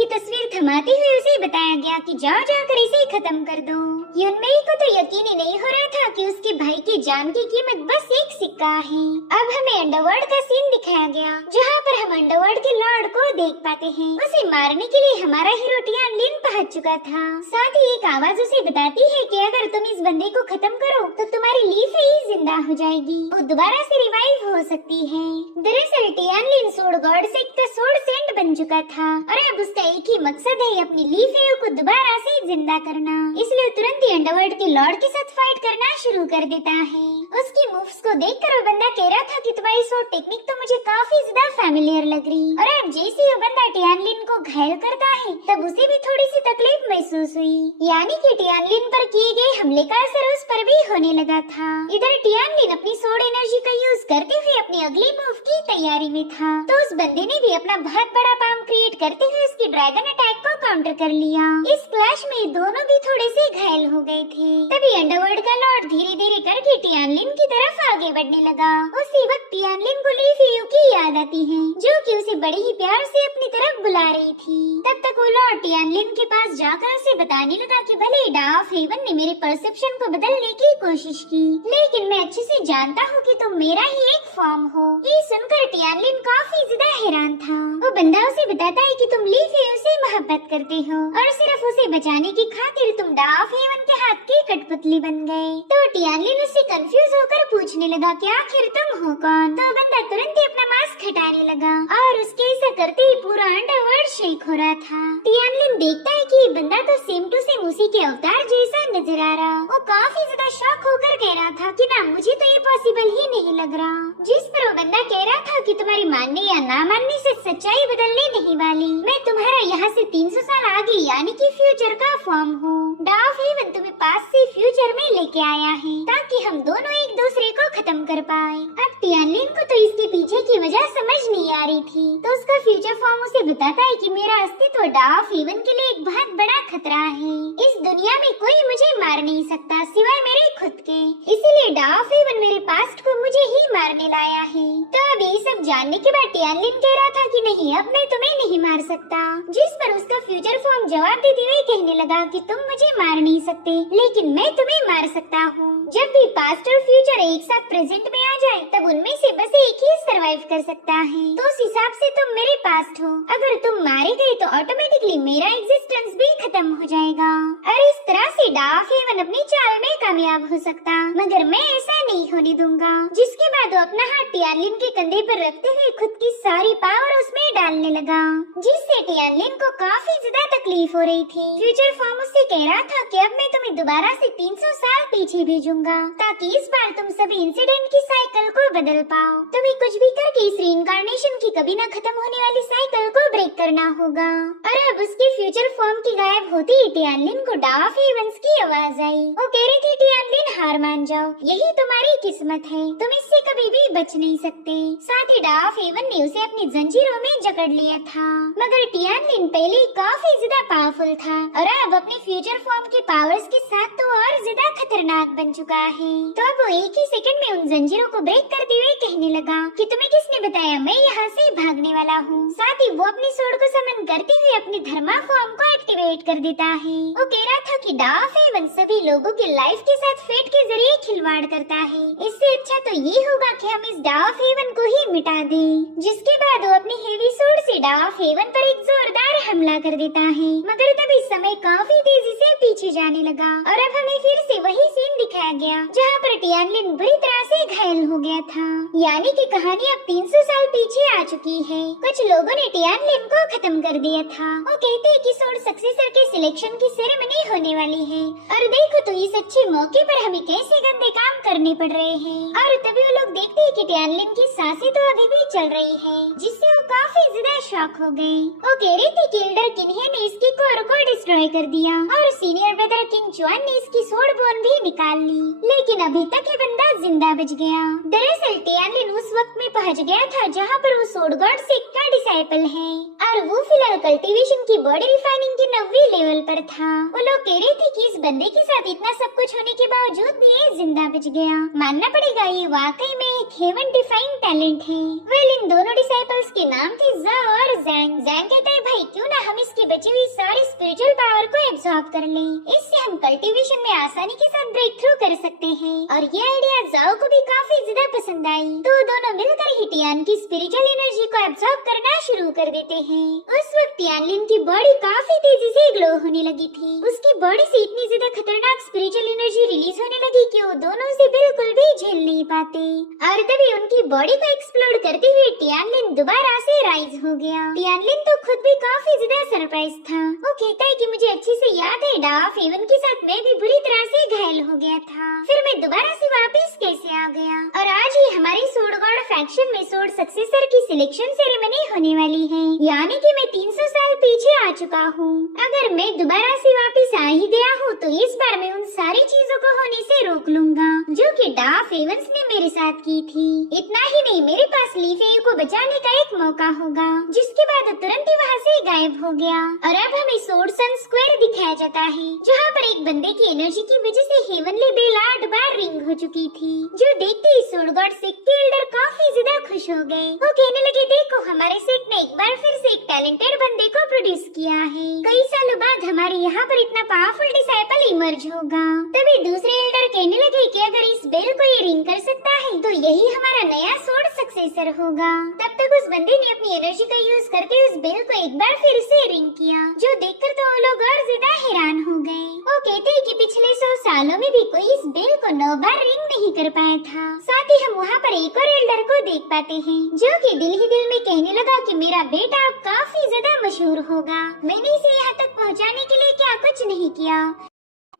उसकी तस्वीर थमाते हुए उसे बताया गया कि जाओ जाकर इसे खत्म कर दो। युनमेई को तो यकीन ही नहीं हो रहा था कि उसके भाई की जान की कीमत बस एक सिक्का है। अब हमें अंडरवर्ल्ड का सीन दिखाया गया, जहाँ पर हम अंडरवर्ल्ड के लॉर्ड को देख पाते हैं। उसे मारने के लिए हमारा हीरो टियान लिन पहुंच चुका था। साथ ही एक आवाज उसे बताती है कि अगर तुम इस बंदे को खत्म करो तो तुम्हारी ली फेई जिंदा हो जाएगी, वो दोबारा से रिवाइव हो सकती है। दरअसल टियान लिन सोड गॉड से एक सोड सेंट बन चुका था और अब उसका एक ही मकसद है अपनी ली फेई को दोबारा से जिंदा करना। इसलिए तुरंत ही अंडरवर्ल्ड के लॉर्ड के साथ फाइट करना शुरू कर देता है। उसकी मूव्स को देखकर वो बंदा कह रहा था कि तुम्हारी सोड टेक्निक तो मुझे काफी ज्यादा फैमिलियर लग रही। और अब जैसे वो बंदा टियानलिन को घायल करता है तब उसे भी थोड़ी सी तकलीफ महसूस हुई, यानी कि टियानलिन पर किए गए हमले का असर उस पर भी होने लगा था। इधर टियानलिन अपनी सोड एनर्जी का यूज करते हुए अपनी अगली मूव की तैयारी में था, तो उस बंदे ने भी अपना बहुत बड़ा पाम क्रिएट करते हुए उसकी ड्रैगन अटैक को काउंटर कर लिया। इस क्लैश में दोनों भी थोड़े से घायल हो गए थे। तभी अंडरवर्ल्ड का लॉर्ड धीरे धीरे करके टियानलिन की तरफ आगे बढ़ने लगा। उसी वक्त टियानलिन को ली फेई की याद आती है, जो कि उसे बड़ी ही प्यार से अपनी तरफ बुला रही थी। तब तक वो लॉर्ड टियानलिन के पास जाकर उसे बताने लगा कि भले डा ऑफ हेवन ने मेरे परसेप्शन को बदलने की कोशिश की, लेकिन मैं अच्छे से जानता हूँ कि तुम मेरा ही एक फॉर्म हो। ये सुनकर टियानलिन काफी ज्यादा हैरान था। वो बंदा उसे बताता है कि तुम ली फेई से मोहब्बत करते हो और सिर्फ उसे बचाने की खातिर तुम डा ऑफ हेवन के हाथ की कठपुतली बन गए। तो टियानलिन उससे कंफ्यूज होकर पूछने लगा कि आखिर तुम हो कौन। तो बंदा तुरंत ही अपना मास्क हटाने लगा और उसके ऐसा करते ही पूरा अंडरवर्ल्ड शेक हो रहा था। टियानलिन देखता है कि ये बंदा तो सेम टू सेम उसी के अवतार जैसा नजर आ रहा। वो काफी ज्यादा शॉक होकर कह रहा था कि ना मुझे तो ये पॉसिबल ही नहीं लग रहा। जिस पर वो बंदा कह रहा था कि तुम्हारी मानने या ना मानने से सच्चाई बदलने नहीं वाली। मैं तुम्हारा यहाँ से 300 साल आगे यानी कि फ्यूचर का फॉर्म हूँ। डा ऑफ हेवन तुम्हें पास से फ्यूचर में लेके आया है ताकि हम दोनों एक दूसरे को खत्म कर पाए। अब टियानलिन को तो इसके पीछे की वजह समझ नहीं आ रही थी, तो उसका फ्यूचर फॉर्म उसे बताता है कि मेरा अस्तित्व डा ऑफ हेवन के लिए एक बहुत बड़ा खतरा है। इस दुनिया में कोई मुझे मार नहीं सकता सिवाय मेरे खुद के, इसीलिए डा ऑफ हेवन मेरे पास्ट को मुझे ही मारने लाया है। तो अब ये सब जानने के बाद टियानलिन कह रहा था कि नहीं, अब मैं तुम्हें नहीं मार सकता। जिस पर उसका फ्यूचर फॉर्म जवाब देते हुए कहने लगा कि तुम मुझे मार नहीं सकते, लेकिन मैं तुम्हें मार सकता हूँ। जब भी पास्ट और फ्यूचर एक साथ प्रेजेंट में आ जाए तब उनमें से बस एक ही सरवाइव कर सकता है। तो उस हिसाब से तुम मेरे पास्ट हो। अगर तुम मारे गए तो ऑटोमेटिकली मेरा एग्जिस्टेंस भी खत्म हो जाएगा और इस तरह से डा ऑफ हेवन अपनी चाल में कामयाब हो सकता, मगर मैं ऐसा नहीं होने दूंगा। जिसके बाद वो अपना हाथ टियानलिन के कंधे पर रखते हुए खुद की सारी पावर उसमें डालने लगा, जिससे टियानलिन को काफी ज्यादा तकलीफ हो रही थी। फ्यूचर फॉर्म उससे कह रहा था कि अब मैं तुम्हें दोबारा से 300 साल पीछे भेजूंगा ताकि इस बार तुम सभी इंसिडेंट की साइकिल को बदल पाओ। तुम्हें कुछ भी करके इस रीइंकार्नेशन की कभी न खत्म होने वाली साइकिल को ब्रेक करना होगा। और अब उसके फ्यूचर फॉर्म की गायब होते ही टियानलिन को डा ऑफ हेवन की आवाज आई। वो कह रही थी टियानलिन हार मान जाओ, यही तुम्हारी किस्मत है, तुम इससे कभी भी बच नहीं सकते। साथ ही डा ऑफ हेवन ने उसे अपनी जंजीरों में जकड़ लिया था, मगर टियानलिन पहले ही काफी ज्यादा पावरफुल था और अब अपने फ्यूचर फॉर्म के पावर्स के साथ तो और ज्यादा खतरनाक बन चुका है। तो अब वो एक ही सेकंड में उन जंजीरों को ब्रेक करते हुए कहने लगा कि तुम्हें किसने बताया मैं यहाँ से भागने वाला हूँ। साथ ही वो अपनी सोड को समन करते हुए अपने धर्मा फॉर्म को एक्टिवेट कर देता है। वो कह रहा था कि डा ऑफ हेवन सभी लोगों के लाइफ के साथ फेट के जरिए खिलवाड़ करता है, इससे अच्छा तो ये होगा कि हम इस डा ऑफ हेवन को ही मिटा दें। जिसके बाद वो अपनी हेवी सोड से डा ऑफ हेवन पर एक जोरदार हमला कर देता है, मगर तभी समय काफी तेजी से पीछे जाने लगा और अब हमें फिर से वही सीन दिखाया गया जहाँ पर टियानलिन बुरी तरह से घायल हो गया था। यानी कि कहानी अब 300 साल पीछे आ चुकी है। कुछ लोगों ने टियानलिन को खत्म कर दिया था। वो कहते हैं कि सोड सक्सेसर के सिलेक्शन की सेरेमनी होने वाली है और देखो तो इस अच्छे मौके पर हमें कैसे गंदे काम करने पड़ रहे हैं। और तभी वो लोग देखते हैं कि टियानलिन की सांसें तो अभी भी चल रही है, जिससे वो काफी ज्यादा शॉक हो गए। वो कह रहे थे कि एल्डर किन्हे ने इसकी कोर को डिस्ट्रॉय कर दिया और सीनियर ब्रदर किंग चुआन ने इसकी सोड बोन भी निकाल ली, लेकिन अभी तक ये बंदा जिंदा बच गया। दरअसल टियानलिन उस वक्त में पहुंच गया था जहाँ पर वो सोड गॉड सिक का डिसाइपल है और वो फिलहाल फिलहाल कल्टीवेशन की बॉडी रिफाइनिंग के 9वें लेवल पर था। वो लोग कह रहे थे कि इस बंदे के साथ इतना सब कुछ होने के बावजूद भी ये जिंदा बच गया। मानना पड़ेगा ये वाकई में एक हेवन डिफाइंग टैलेंट है। वेल, इन दोनों डिसाइपल्स के नाम थे जाओ और जैंग। जैंग कहता है भाई क्यों ना हम इसकी बची हुई सारी स्पिरिचुअल पावर को एब्जॉर्ब कर लें, इससे हम कल्टीवेशन में आसानी के साथ ब्रेक थ्रू कर सकते हैं। और ये आइडिया जाओ को भी काफी ज्यादा पसंद आई, तो दोनों मिलकर ही टियान की स्पिरिचुअल एनर्जी को एब्जॉर्ब करना शुरू कर देते हैं। उस वक्त टियानलिन की बॉडी काफी तेजी से ग्लो होने लगी थी। उसकी बॉडी से इतनी ज्यादा खतरनाक स्पिरिचुअल एनर्जी रिलीज होने लगी कि वो दोनों उसे बिल्कुल भी झेल नहीं पाते। और तभी उनकी बॉडी को एक्सप्लोड करते हुए टियानलिन दोबारा से राइज हो गया। टियानलिन तो खुद भी काफी ज्यादा सरप्राइज था। वो कहता है कि मुझे अच्छे से याद है डाफ हेवन के साथ मैं भी बुरी तरह से घायल हो गया था, फिर मैं दोबारा से वापस कैसे आ गया। और आज ही हमारी सोर्ड गॉड फैक्शन में सोर्ड सक्सेसर की सिलेक्शन सेरेमनी होने वाली है, यानी कि मैं 300 साल पीछे आ चुका हूँ। अगर मैं दोबारा से वापस आ ही गया हूँ तो इस बार मैं उन सारी चीजों को होने से रोक लूंगा जो कि डाफ हेवंस ने मेरे साथ की थी। इतना ही नहीं, मेरे पास लीफे को बचाने का एक मौका होगा, जिसके बाद वो तुरंत ही वहाँ से गायब हो गया। और अब हमें सोर्ड सन स्क्वायर दिखाया जाता है, जहाँ पर एक बंदे की एनर्जी की वजह से हेवनली बेल 8 बार रिंग हो चुकी थी, जो देखते ही सोर्ड गॉड सेक्ट के एल्डर काफी ज्यादा खुश हो गए। वो कहने लगे देखो हमारे सेक्ट ने एक बार फिर से एक टैलेंटेड बंदे को प्रोड्यूस किया है, कई सालों बाद हमारे यहाँ पर इतना पावरफुल डिसाइपल इमर्ज होगा। तभी दूसरे एल्डर कहने लगे कि अगर इस बेल को ये रिंग कर सकता है तो यही हमारा नया सोर्ड सक्सेसर होगा। तब तक उस बंदे ने अपनी एनर्जी का यूज करके उस बेल को एक बार फिर से रिंग किया, जो देखकर तो वो लोग और ज्यादा हैरान हो गए। वो कहते हैं कि पिछले 100 सालों में भी कोई इस बेल को 9 बार रिंग नहीं कर पाया था। साथ ही हम वहाँ पर एक और एल्डर को देख पाते हैं, जो कि दिल ही दिल में कहने लगा कि मेरा बेटा अब काफी ज्यादा मशहूर होगा। मैंने इसे यहाँ तक पहुँचाने के लिए क्या कुछ नहीं किया।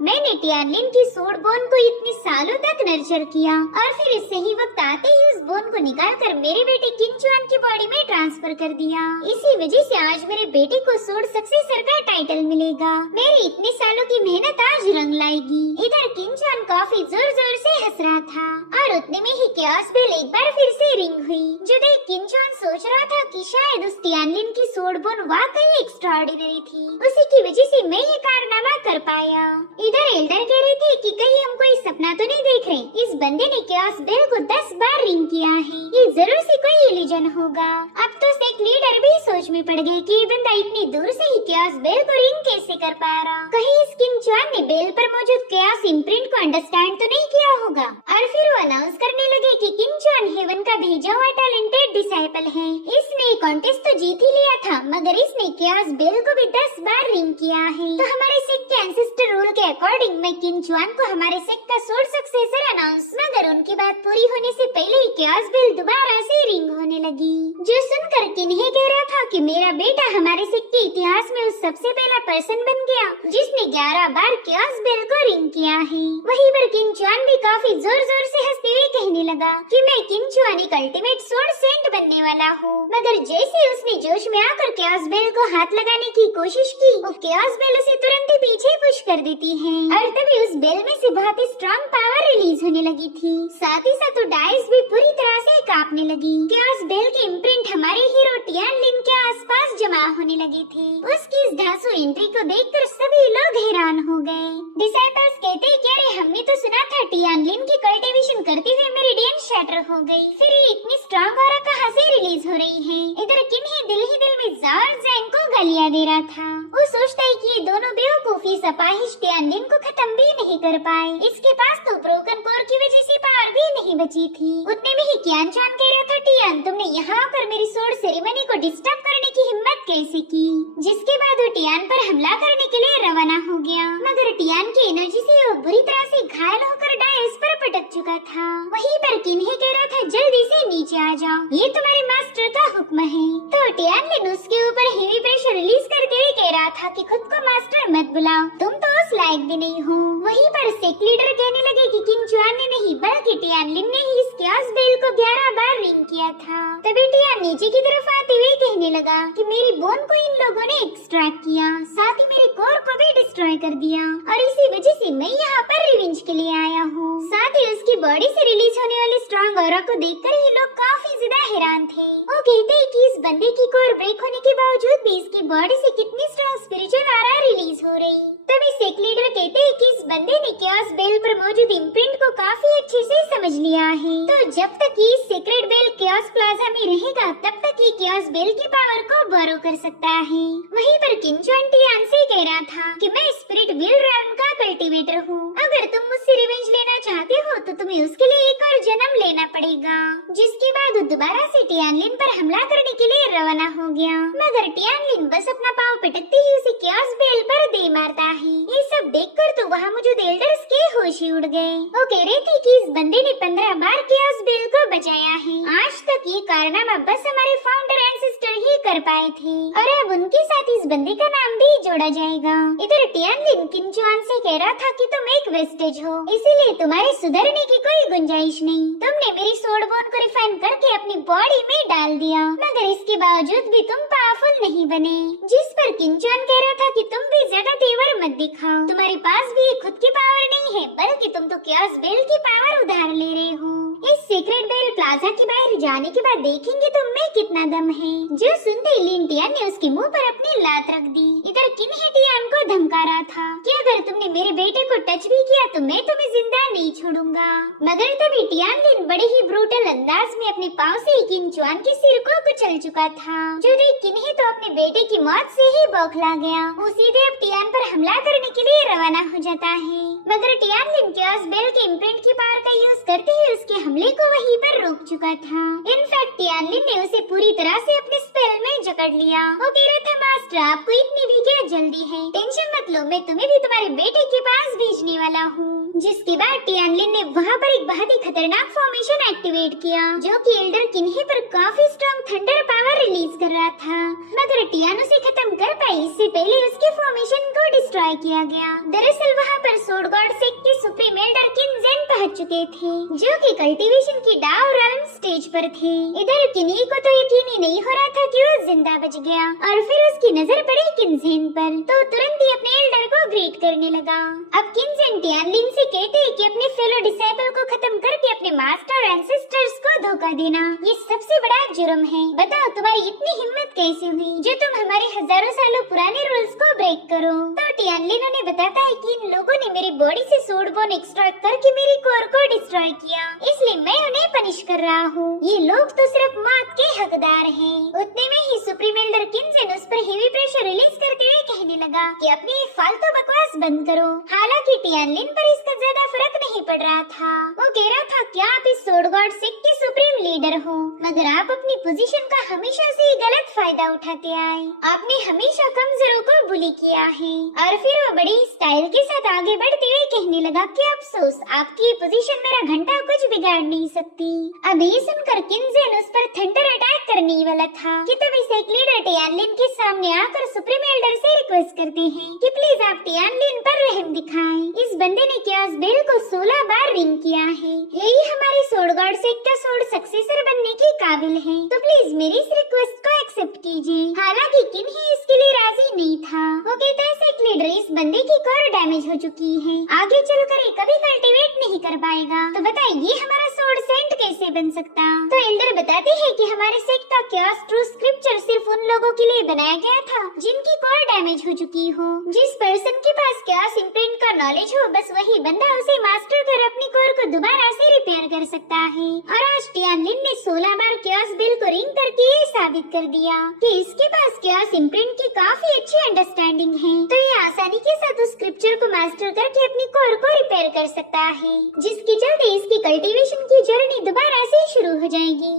मैंने टियानलिन की सोर्ड बोन को इतने सालों तक नर्चर किया और फिर इस सही वक्त आते ही उस बोन को निकालकर मेरे बेटे किंगचुआन की बॉडी में ट्रांसफर कर दिया। इसी वजह से आज मेरे बेटे को सोर्ड सक्सेसर का टाइटल मिलेगा। मेरी इतने सालों की मेहनत आज रंग लाएगी। इधर किंगचुआन काफी जोर जोर से हंस रहा था और उतने में ही कैओस बेल एक बार फिर से रिंग हुई, जो देख किंगचुआन सोच रहा था कि शायद उस टियानलिन की सोर्ड बोन वाकई एक्स्ट्राऑर्डिनरी थी, उसी की वजह से मैं ये कारनामा कर पाया। इधर एल्डर कह रहे थे कि कहीं हम कोई सपना तो नहीं देख रहे। इस बंदे ने कैओस बेल को 10 बार रिंग किया है, ये जरूर से कोई इल्यूजन होगा। अब तो सेक्ट लीडर भी सोच में पड़ गए कि ये बंदा इतनी दूर से ही कैओस बेल को रिंग कैसे कर पा रहा। कहीं इस किंगचुआन ने बेल पर मौजूद कैओस इम्प्रिंट को अंडरस्टैंड तो नहीं किया होगा। और फिर वो अनाउंस करने लगे कि किंगचुआन हेवन का भेजा हुआ टैलेंटेड डिसाइपल है। इसने कॉन्टेस्ट तो जीत ही लिया था, मगर इसने कैओस बेल को भी 10 बार रिंग किया है। तो हमारे सेक्ट के एंसेस्टर रूल के अकॉर्डिंग मैं किंगचुआन को हमारे सेक्ट का सोर्ड सक्सेसर अनाउंस, मगर उनकी बात पूरी होने से पहले ही कैओस बेल दोबारा से रिंग होने लगी, जो सुनकर किन्हे कह रहा था कि मेरा बेटा हमारे सेक्ट के इतिहास में उस सबसे पहला पर्सन बन गया जिसने 11 बार कैओस बेल को रिंग किया है। वहीं पर किंगचुआन भी काफी जोर जोर से हंसते हुए कहने लगा कि मैं किंगचुआन एक अल्टीमेट सोर्ड सेंट बनने वाला हूँ। मगर जैसे उसने जोश में आकर कैओस बेल को हाथ लगाने की कोशिश की, वो कैओस बेल उसे तुरंत ही पीछे पुश कर देती है और तभी उस बेल में से बहुत ही स्ट्रॉन्ग पावर रिलीज होने लगी थी। साथ ही साथ डाइस भी पूरी तरह से कांपने लगी। कैओस बेल की इम्प्रिंट हमारे हीरो टियानलिन के आसपास जमा होने लगी थी। उसकी इस धांसू एंट्री को देखकर सभी लोग हैरान हो गए। डिसाइपल्स कहते कि अरे हमने तो सुना था टियानलिन की कल्टीवेशन करते हुए मेरिडियन शैटर हो गई, फिर ये इतनी स्ट्रॉन्ग ऑरा कहाँ से रिलीज हो रही है। इधर किन्ही दिल ही दिल में जार जैंग को गालियां दे रहा था। वो सोचता है कि ये दोनों बेवकूफी अपाहिज टियानलिन को खत्म भी नहीं कर पाए। इसके पास तो ब्रोकन कोर की वजह से पावर भी नहीं बची थी। उतने में ही कियांचान कह रहा था टियान तुमने यहाँ आकर मेरी सोर्ड सेरेमनी को डिस्टर्ब करने की हिम्मत कैसे की। जिसके बाद वो टियान पर हमला करने के लिए रवाना हो गया, मगर टियान की एनर्जी से वो बुरी तरह से घायल होकर डायस पर पटक चुका था। वहीं पर किन्हे कह रहा था जल्दी से नीचे आ जाओ, ये तुम्हारे मास्टर का हुक्म है। तो टियान उसके ऊपर हेवी प्रेशर रिलीज करते हुए कह रहा था कि खुद को मास्टर मत बुलाओ, तुम तो उस लायक भी नहीं हो। वहीं पर सेक्ट लीडर कहने लगे कि किंगचुआन ने नहीं बल्कि टियानलिन ने ही इस कैओस बेल को 11 बार रिंग किया था। तभी टियान नीचे की तरफ आते हुए कहने लगा कि मेरी बोन को इन लोगों ने एक्सट्रैक्ट किया, साथ ही मेरे कोर को भी डिस्ट्रॉय डिस्ट्रॉय कर दिया और इसी वजह से मैं यहाँ पर रिवेंज के लिए आया हूँ। साथ ही उसकी बॉडी से रिलीज होने वाली स्ट्रॉन्ग ऑरा को देखकर ही लोग काफी ज्यादा हैरान थे। वो कहते हैं कि इस बंदे की कोर ब्रेक होने के बावजूद भी इसकी बॉडी से कितनी स्ट्रॉन्ग स्पिरिचुअल ऑरा रिलीज हो रही। तभी सेक लीडर कहते हैं कि इस बंदे ने क्योस बेल पर मौजूद इम्प्रिंट को काफी अच्छे से समझ लिया है, तो जब तक ये सीक्रेट बेल क्योस प्लाजा में रहेगा तब तक ये क्योस बेल की पावर को बोरो कर सकता है। वहीं पर किंचुआन टियान से कह रहा था कि मैं स्पिरिट विल रैम का कल्टीवेटर हूँ, अगर तुम मुझसे रिवेंज लेना चाहते हो तो तुम्हें उसके लिए एक और जन्म लेना पड़ेगा। जिसके बाद वो दोबारा से टियानलिन पर हमला करने के लिए रवाना हो गया, मगर टियानलिन बस अपना पाँव पटकते ही उसे क्योस बेल पर दे मारता है। ये सब देखकर तो वहाँ मौजूद एल्डर्स के होश ही उड़ गए। वो कह रहे थे कि इस बंदे ने 15 बार क्योस बेल को बचाया है, आज तक ये कारनामा बस हमारे फाउंडर एंसेस्टर ही कर पाए थे और अब उनके साथ इस बंदे का नाम भी जोड़ा जाएगा। इधर टियानलिन किंचुआन से कह रहा था कि तुम एक वेस्टेज हो, इसीलिए तुम्हारे सुधरने की कोई गुंजाइश नहीं। तुमने मेरी सोड बोन को रिफाइन करके अपनी बॉडी में डाल दिया, मगर इसके बावजूद भी तुम पावरफुल नहीं बने। जिस पर किंचुआन कह रहा था कि तुम भी ज्यादा तेवर मत दिखाओ, तुम्हारे पास भी खुद की पावर नहीं है, बल्कि तुम तो क्योस बेल की पावर उधार ले रहे हो। इस सीक्रेट बेल प्लाजा के बाहर जाने के बाद देखेंगे तुम में कितना दम है। जो सुनते ही लिन टियान ने उसके मुंह पर अपनी लात रख दी। इधर किन्हे टियान को धमका रहा था कि अगर तुमने मेरे बेटे को टच भी किया तो मैं तुम्हें जिंदा नहीं छोड़ूंगा, मगर तभी टियानलिन बड़े ही ब्रूटल अंदाज में अपने पाँव से ही किंचुआन के सिर को कुचल चुका था। जो देख किन्हे तो अपने बेटे की मौत से ही बौखला गया। वो सीधे अब टियान पर हमला करने के लिए रवाना हो जाता है, मगर टियानलिन क्योस बेल के इम्प्रिंट की पावर का यूज करते हुए उसके हमले को वहीं पर रोक चुका था। इनफैक्ट टियानलिन ने उसे पूरी तरह से अपने स्पेल में जकड़ लिया। वो कह रहा था मास्टर आपको इतनी भी क्या जल्दी है, टेंशन मत लो, मैं तुम्हें भी तुम्हारे बेटे के पास भेजने वाला हूँ। जिसके बाद टियानलिन ने वहाँ पर एक बहुत ही खतरनाक फॉर्मेशन एक्टिवेट किया, जो कि एल्डर किन्हे पर काफी स्ट्रॉन्ग थंडर पावर रिलीज कर रहा था, मगर टियान उसे खत्म कर पाई इससे पहले उसके फॉर्मेशन को डिस्ट्रॉय किया गया। दरअसल वहाँ पर सोड गॉड सेक्ट के सुप्रीम एल्डर किनजेन पहुँच चुके थे, जो कि कल्टीवेशन की डाउ रन स्टेज पर थे। इधर किन्ही को तो यकीन ही नहीं हो रहा था कि वो जिंदा बच गया, और फिर उसकी नजर पड़ी किनजेन पर, तो तुरंत ही अपने एल्डर को ग्रीट करने लगा। अब किनजेन टियानलिन से कहते हैं कि अपने फेलो डिसेबल को खत्म करके अपने मास्टर एंसेस्टर्स को धोखा देना ये सबसे बड़ा जुर्म है। बताओ तुम्हारी इतनी हिम्मत कैसे हुई जो तुम हमारे हजारों सालों पुराने रूल्स को ब्रेक करो। तो टियानलिन उन्हें बताता है कि इन लोगों ने मेरी बॉडी से सोड बोन एक्सट्रैक्ट करके मेरी कोर को डिस्ट्रॉय किया, इसलिए मैं उन्हें पनिश कर रहा हूँ। ये लोग तो सिर्फ मौत के हकदार हैं। उतने में ही सुप्रीम एल्डर किनजेन उस पर हेवी प्रेशर रिलीज करते हुए कहने लगा कि अपनी फालतू बकवास बंद करो। हालांकि टियानलिन पर इसका ज्यादा फर्क नहीं पड़ रहा था। वो कह रहा था क्या आप इस सोड गॉड सेक्ट के सुप्रीम लीडर हो, मगर आप अपनी पोजीशन का हमेशा से ही गलत फायदा उठाते आए। आपने हमेशा कमजोरों को बुली किया है। और फिर वो बड़ी स्टाइल के साथ आगे बढ़ते हुए कहने लगा कि अफसोस आपकी पोजीशन मेरा घंटा कुछ बिगाड़ नहीं सकती। अब ये सुनकर किनजेन उस पर थंडर अटैक करने वाला था कि तभी सेक्ट लीडर टियानलिन के सामने आकर सुप्रीम एल्डर से रिक्वेस्ट करते हैं कि प्लीज आप टियानलिन पर रहम दिखाएं। इस बंदे ने क्योस बेल को 16 बार रिंग किया है, यही हमारे सोड गॉड सेक्ट का सोड सक्सेसर बनने के काबिल है, तो प्लीज मेरी इस रिक्वेस्ट को एक्सेप्ट कीजिए। हालांकि किन्ही इसके लिए राजी नहीं था। वो कहता है सेक्ट लीडर इस बंदे की कोर डैमेज हो चुकी है, आगे चलकर ये कभी कल्टीवेट नहीं कर पाएगा, तो बताइए हमारा सोड सेंट कैसे बन सकता। तो एल्डर बताते हैं कि हमारे सेक्ट का क्योस ट्रू स्क्रिप्चर सिर्फ उन लोगों के लिए बनाया गया था जिनकी कोर डैमेज हो चुकी हो। जिस पर्सन के पास क्योस इम्प्रिंट का नॉलेज हो बस वही बंदा उसे मास्टर कर अपनी कोर को दोबारा से रिपेयर कर सकता है। और आज टियानलिन ने 16 बार क्योस बेल को रिंग करके ये साबित कर दिया कि इसके पास क्योस इम्प्रिंट की काफी अच्छी अंडरस्टैंडिंग है, तो ये आसानी के साथ उस स्क्रिप्चर को मास्टर करके अपनी कोर को रिपेयर कर सकता है, जिसके चलते इसकी कल्टीवेशन की जर्नी दोबारा से शुरू हो जाएगी।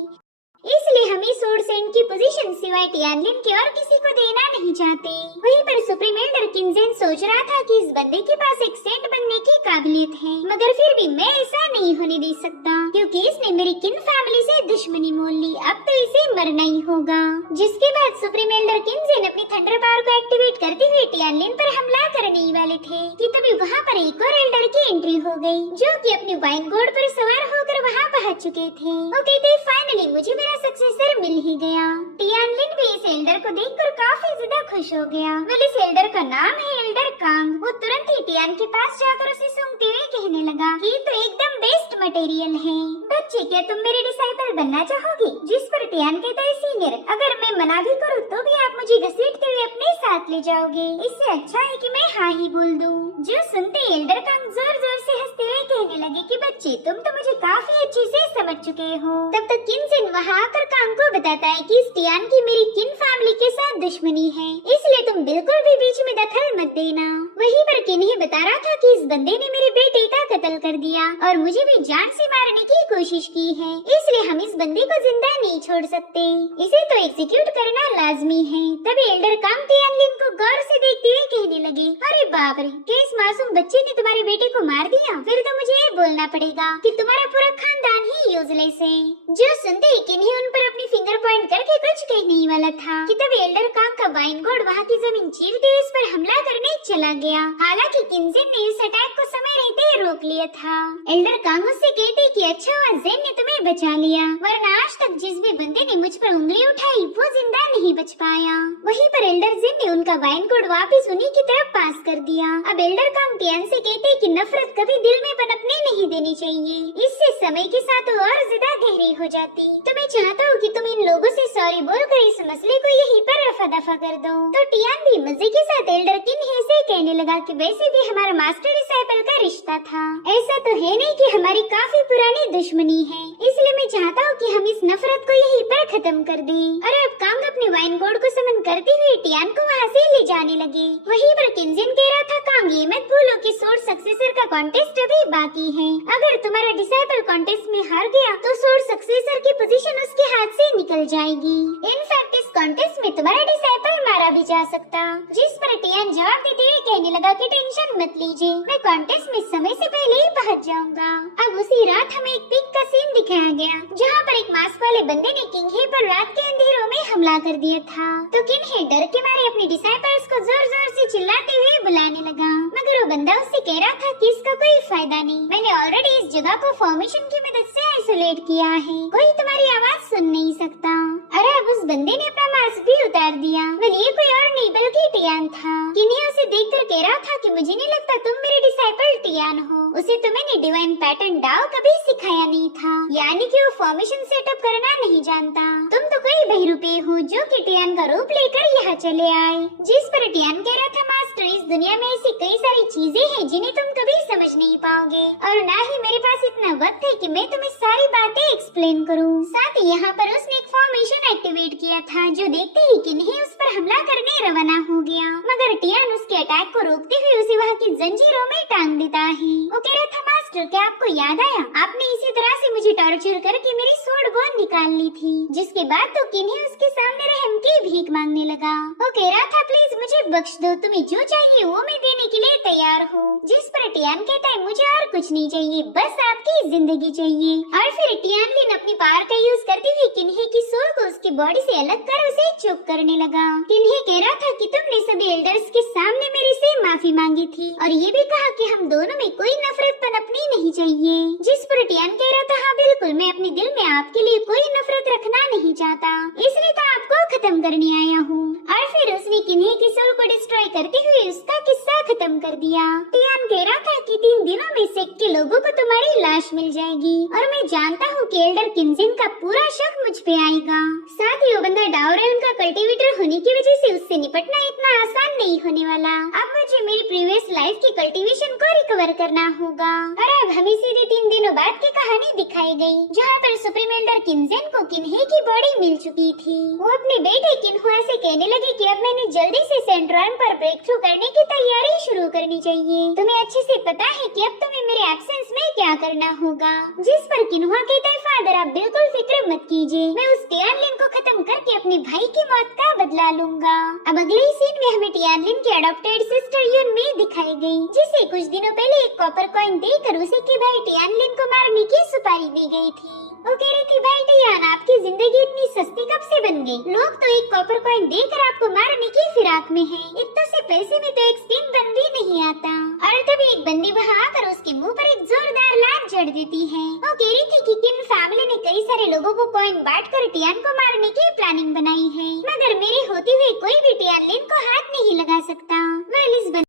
इसलिए हम इस सोड सेंट की पोजीशन सिवाय टियानलिन के और किसी को देना नहीं चाहते। वहीं पर सुप्रीम एल्डर किनजेन सोच रहा था कि इस बंदे के पास एक सेंट बनने की काबिलियत है, मगर फिर भी मैं ऐसा नहीं होने दे सकता, क्योंकि इसने मेरी किन फैमिली से दुश्मनी मोल ली, अब तो इसे मरना ही होगा। जिसके बाद सुप्रीम एल्डर किनजिन अपनी थंडर पावर को एक्टिवेट करते हुए टियानलिन पर हमला करने ही वाले थे कि तभी वहाँ पर एक और एल्डर की एंट्री हो गई, जो कि अपनी वाइन घोड़ पर सवार होकर वहाँ पहुँच चुके थे। वो कहते फाइनली मुझे मेरा सक्सेसर मिल ही गया। टियानलिन भी इस एल्डर को देखकर काफी ज्यादा खुश हो गया। वेल इस एल्डर का नाम है एल्डर कांग। वो तुरंत ही टियान के पास जाकर उसे सूंघते हुए कहने लगा कि तो एकदम बेस्ट मटेरियल है। बच्चे क्या तुम मेरे डिसाइपल बनना चाहोगे? जिस पर टियान कहता है सीनियर, अगर मैं मना भी करूँ तो भी आप मुझे घसीटते हुए अपने साथ ले जाओगे, इससे अच्छा है कि मैं हाँ ही बोल दूं। जो सुनते एल्डर कांग जोर जोर से हंसते हुए कहने लगे कि बच्चे तुम तो मुझे काफी अच्छे से समझ चुके हो। तब तक किनजिन वहाँ आकर कांग को बताता है कि इस टियान की मेरी किन फैमिली के साथ दुश्मनी है, इसलिए तुम बिल्कुल भी बीच में दखल मत देना। वहीं पर किन्ही बता रहा था कि इस बंदे ने मेरे बेटे का कत्ल कर दिया और मुझे भी जान से मारने की कोशिश की है, इसलिए हम इस बंदे को जिंदा नहीं छोड़ सकते, इसे तो एग्जीक्यूट करना लाजमी है। तभी एल्डर कांग टियानलिन को गौर से देखते हुए कहने लगे, अरे बाप रे, क्या इस मासूम बच्चे ने तुम्हारे बेटे को मार दिया? फिर तो मुझे ये बोलना पड़ेगा कि तुम्हारा पूरा खानदान ही यूजलेस है। जो सुनते ही किन्ही उन पर अपनी फिंगर पॉइंट करके कुछ कहने ही वाला था कि तभी एल्डर कांग का वाइन घोड़ वहाँ की जमीन चीरते हुए उस पर हमला करने चला गया। हालांकि किनजिन ने इस अटैक को समय रहते ही रोक लिया था। एल्डर कांग उससे कहते कि अच्छा हुआ जेन ने तुम्हें बचा लिया, वरना आज तक जिस भी बंदे ने मुझ पर उंगली उठाई वो जिंदा नहीं बच पाया। वहीं पर एल्डर जेन ने उनका वाइन घोड़ वापिस उन्हीं की तरफ पास कर दिया। अब एल्डर कांग टियान से कहते कि नफरत कभी दिल में पनपने नहीं देनी चाहिए, इससे समय के साथ और ज्यादा गहरी हो जाती। तो मैं चाहता हूँ कि तुम इन लोगों से सॉरी बोलकर इस मसले को यहीं पर रफा दफा कर दो। तो टियान भी मजे के साथ एल्डर किन्ही से कहने लगा कि वैसे भी हमारा मास्टर डिसाइपल का रिश्ता था, ऐसा तो है नहीं कि हमारी काफी पुरानी दुश्मनी है, इसलिए मैं चाहता हूँ कि हम इस नफरत को यहीं पर खत्म कर दें। और अब कांग अपने वाइन घोड़ को समन करते हुए टियान को वहाँ से ले जाने लगे। वहीं पर किनजिन कह रहा था, कांग ये मत भूलो कि सोर्ड सक्सेसर का कॉन्टेस्ट अभी बाकी है, अगर तुम्हारा डिसाइपल कॉन्टेस्ट में हार गया तो सोर्ड सक्सेसर की पोजीशन उसके हाथ से निकल जाएगी। इनफैक्ट इस कॉन्टेस्ट में तुम्हारा डिसाइपल मारा भी जा सकता। जिस पर टियान जवाब देते हुए कहने लगा कि टेंशन मत लीजिए, मैं कॉन्टेस्ट में समय से पहले ही पहुंच जाऊंगा। अब उसी रात हमें एक पिक का सीन दिखाया गया, जहां पर एक मास्क वाले बंदे ने किन्ही पर रात के अंधेरों में हमला कर दिया था। तो किन्ही डर के मारे अपने डिसाइपल्स को जोर जोर से चिल्लाते हुए बुलाने लगा, मगर वो बंदा उससे कह रहा था कि इसका कोई फायदा नहीं, मैंने ऑलरेडी इस जगह को फॉर्मेशन की मदद से आइसोलेट किया है, कोई तुम्हारी आवाज सुन नहीं सकता। अरे अब उस बंदे ने अपना मास्क भी उतार दिया। वेल ये कोई और नहीं बल्कि टियान था। किन्ही उसे देखकर कह रहा था कि मुझे नहीं लगता तुम मेरे डिसाइपल टियान हो, उसे तो मैंने डिवाइन पैटर्न डाओ कभी सिखाया नहीं था, यानी कि वो फॉर्मेशन सेटअप करना नहीं जानता। तुम तो कोई बहरूपे हो जो कि टियान का रूप लेकर यहाँ चले आए। जिस पर टियान कह रहा था, मास्टर इस दुनिया में ऐसी कई सारी चीजें हैं जिन्हें तुम कभी समझ नहीं पाओगे, और ना ही मेरे पास इतना वक्त है कि मैं तुम्हें सारी बातें एक्सप्लेन करूं। साथ ही यहाँ पर उसने एक फॉर्मेशन एक्टिवेट किया था, जो देखते ही किन्ही उस पर हमला करने रवाना हो गया, मगर टियान उसके अटैक को रोकते हुए उसे वहाँ की जंजीरों में टांग देता है। वो कह रहा था, मास्टर क्या आपको याद आया, आपने इसी तरह से मुझे टॉर्चर करके मेरी सोड बोन निकाल ली थी। जिसके बाद तो किन्ही उसके सामने रहम की भीख मांगने लगा। वो कह रहा था, प्लीज मुझे बख्श दो, तुम्हें जो चाहिए वो मैं देने के लिए तैयार हूँ। जिस पर टियान कहता है, मुझे और कुछ नहीं चाहिए, बस आपकी जिंदगी चाहिए। और फिर टियानलिन अपनी पावर का यूज करते हुए किन्ही की सोल को उसकी बॉडी से अलग कर उसे चुप करने लगा। किन्ही कह रहा था कि तुमने सभी एल्डर्स के सामने मेरे से माफी मांगी थी और ये भी कहा कि हम दोनों में कोई नफरत पनपनी नहीं चाहिए। जिस पर टियान कह रहा था, हाँ बिल्कुल, मैं अपने दिल में आपके लिए कोई नफरत रखना नहीं चाहता, इसलिए तो आपको खत्म करने आया हूँ। और फिर उसने किन्ही की सोल को डिस्ट्रॉय करते हुए उसका किस्सा खत्म कर दिया। टियान कह रहा था कि 3 दिनों में सेक्ट के लोगों को तुम्हारी लाश मिल जाएगी, और मैं जानता हूँ कि एल्डर किनजिन का पूरा शक मुझ पे आएगा। साथ ही वो बंदा डाउरेन का कल्टीवेटर होने की वजह से उससे निपटना इतना आसान नहीं होने वाला। अब मुझे मेरी प्रीवियस लाइफ की कल्टीवेशन को रिकवर करना होगा। और अब हमें सीधे 3 दिनों बाद की कहानी दिखाई गई, जहाँ पर सुप्रीम एल्डर किनजिन को किन्ही की बॉडी मिल चुकी थी। वो अपने बेटे किन्हुआ से कहने लगे कि अब मैंने जल्दी से सेंट्रॉन पर ब्रेक थ्रू करने की तैयारी शुरू करनी चाहिए। तुम्हें अच्छे से पता है कि अब तुम्हें मेरे एब्सेंस में क्या करना होगा। जिस पर किन्हुआ कहता है, फादर आप बिल्कुल फिक्र मत कीजिए, मैं उस टियानलिन को खत्म करके अपने भाई की मौत का बदला लूंगा। अब अगले ही सीन में हमें टियानलिन के अडॉप्टेड सिस सिस्टर यून में दिखाई गई, जिसे कुछ दिनों पहले एक कॉपर कॉइन देकर उसे के भाई टियानलिन को मारने की सुपारी दी गई थी। वो कह रही थी, भाई टियान, आपकी जिंदगी इतनी सस्ती कब से बन गई? लोग तो एक कॉपर कॉइन देकर आपको मारने की फिराक में हैं। इतने से पैसे में तो एक स्पिन बन भी नहीं आता। और तभी एक बंदी वहाँ आकर उसके मुंह पर एक जोरदार लात जड़ देती है। वो कह रही थी कि किन फैमिली ने कई सारे लोगों को कॉइन बांटकर टियान को मारने की प्लानिंग बनाई है, मगर मेरे होते हुए कोई भी टियानलिन को हाथ नहीं लगा सकता।